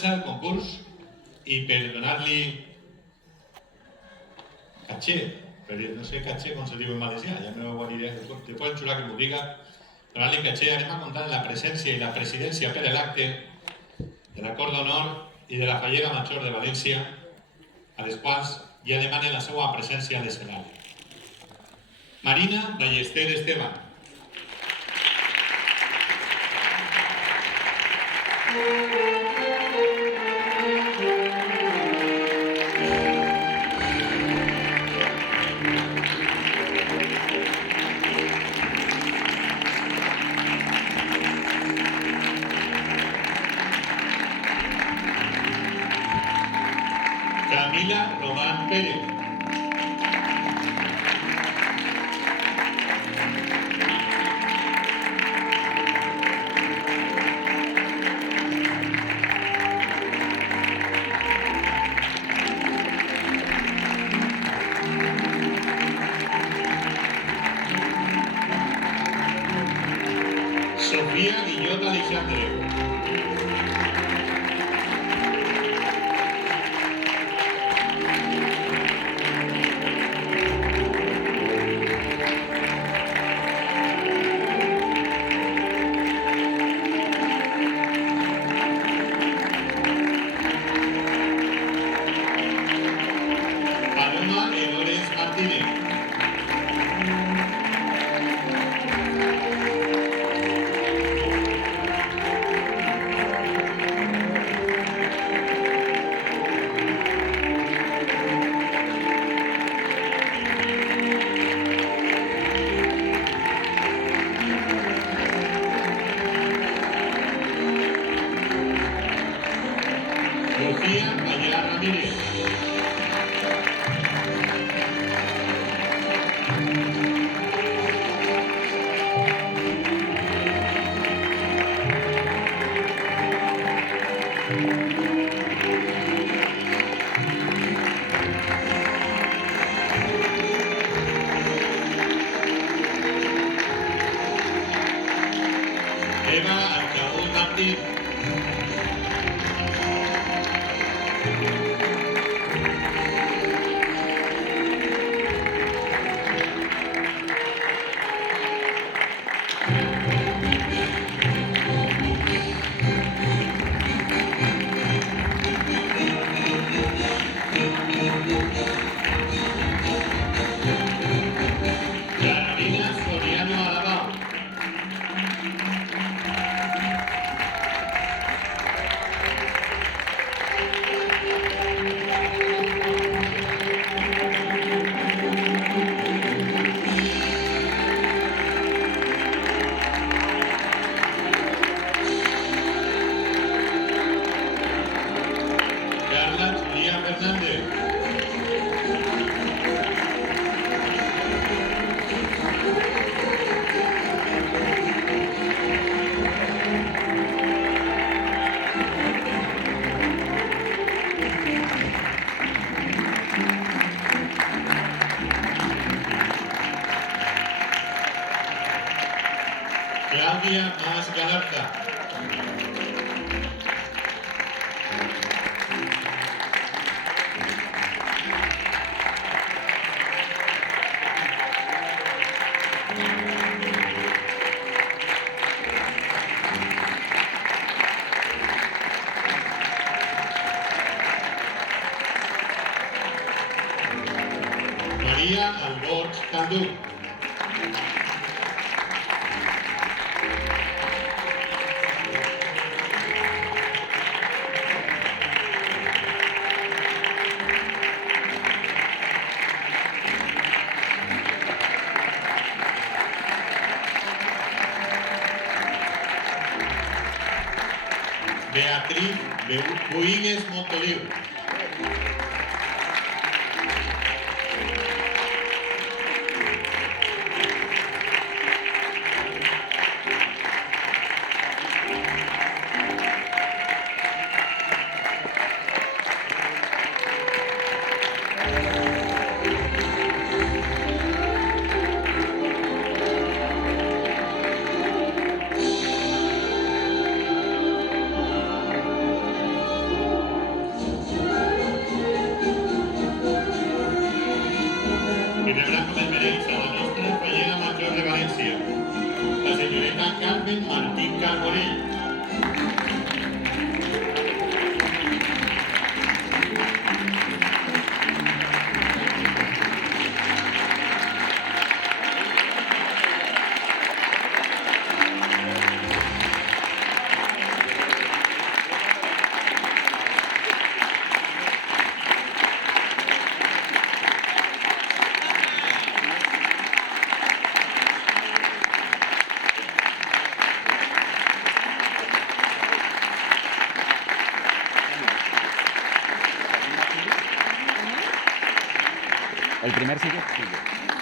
vèncer el concurs i per donar-li caché, no sé caché com se diu en valencià, ja me ho diré, després xular que m'ho diga, donar-li caché, anem a comptar la presència i la presidència per l'acte de la Cort d'Honor i de la Fallera Major de València, a les quals ja demanen la seva presència a l'escenari. Marina Ballester Esteban. Camila Román Pérez. Sofía Guillot Alexandre. Paloma Edores Martínez. Lucía Mayar Ramírez. Eva Alcaúz Martín. Carolina Soriano Alabao. Carla Julia Fernández. Claudia Mas Galarza. María Albort Candú. Beatriz Buígues Montoliu. El primer sigue.